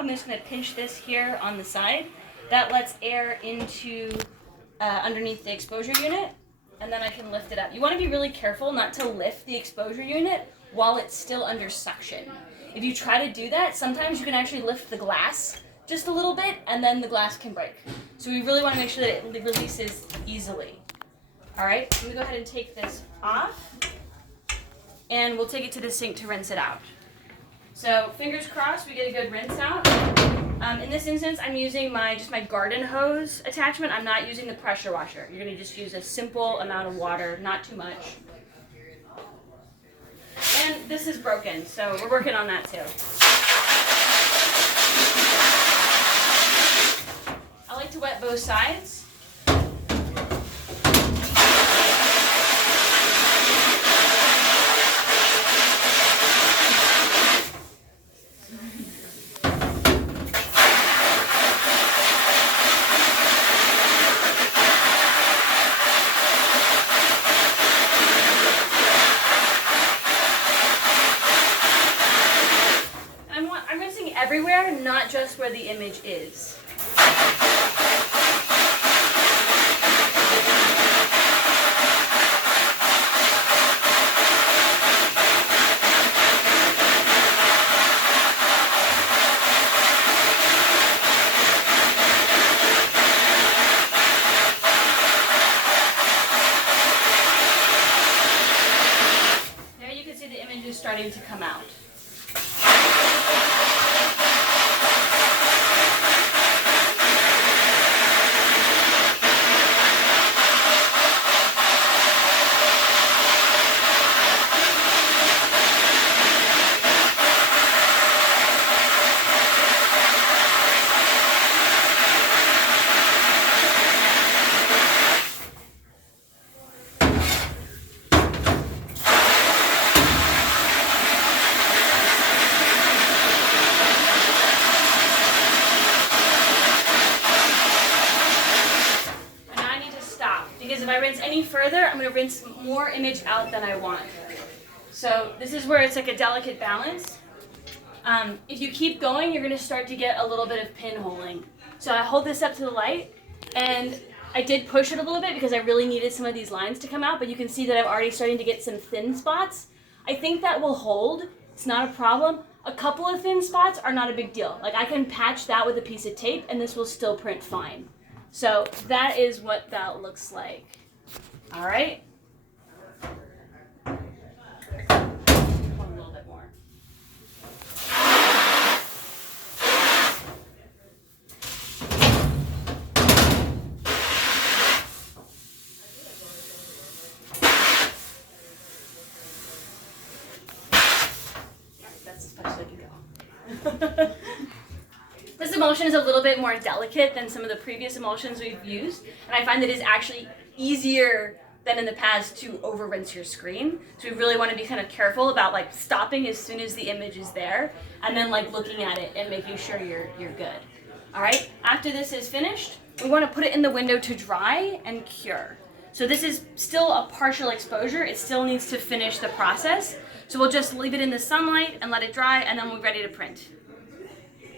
I'm just going to pinch this here on the side. That lets air into underneath the exposure unit, and then I can lift it up. You want to be really careful not to lift the exposure unit while it's still under suction. If you try to do that, sometimes you can actually lift the glass just a little bit, and then the glass can break. So we really want to make sure that it releases easily. All right, I'm going to go ahead and take this off, and we'll take it to the sink to rinse it out. So fingers crossed we get a good rinse out. In this instance, I'm using just my garden hose attachment. I'm not using the pressure washer. You're going to just use a simple amount of water, not too much. And this is broken, so we're working on that too. I like to wet both sides. Everywhere, not just where the image is. There you can see the image is starting to come out. Because if I rinse any further, I'm going to rinse more image out than I want. So this is where it's like a delicate balance. If you keep going, you're going to start to get a little bit of pinholing. So I hold this up to the light, and I did push it a little bit because I really needed some of these lines to come out, but you can see that I'm already starting to get some thin spots. I think that will hold. It's not a problem. A couple of thin spots are not a big deal. Like I can patch that with a piece of tape, and this will still print fine. So that is what that looks like. All right. A little bit more. That's as much as I can go. This emulsion is a little bit more delicate than some of the previous emulsions we've used, and I find that it's actually easier than in the past to over rinse your screen. So we really want to be kind of careful about like stopping as soon as the image is there, and then like looking at it and making sure you're good. All right. After this is finished, we want to put it in the window to dry and cure. So this is still a partial exposure. It still needs to finish the process. So we'll just leave it in the sunlight and let it dry, and then we're ready to print.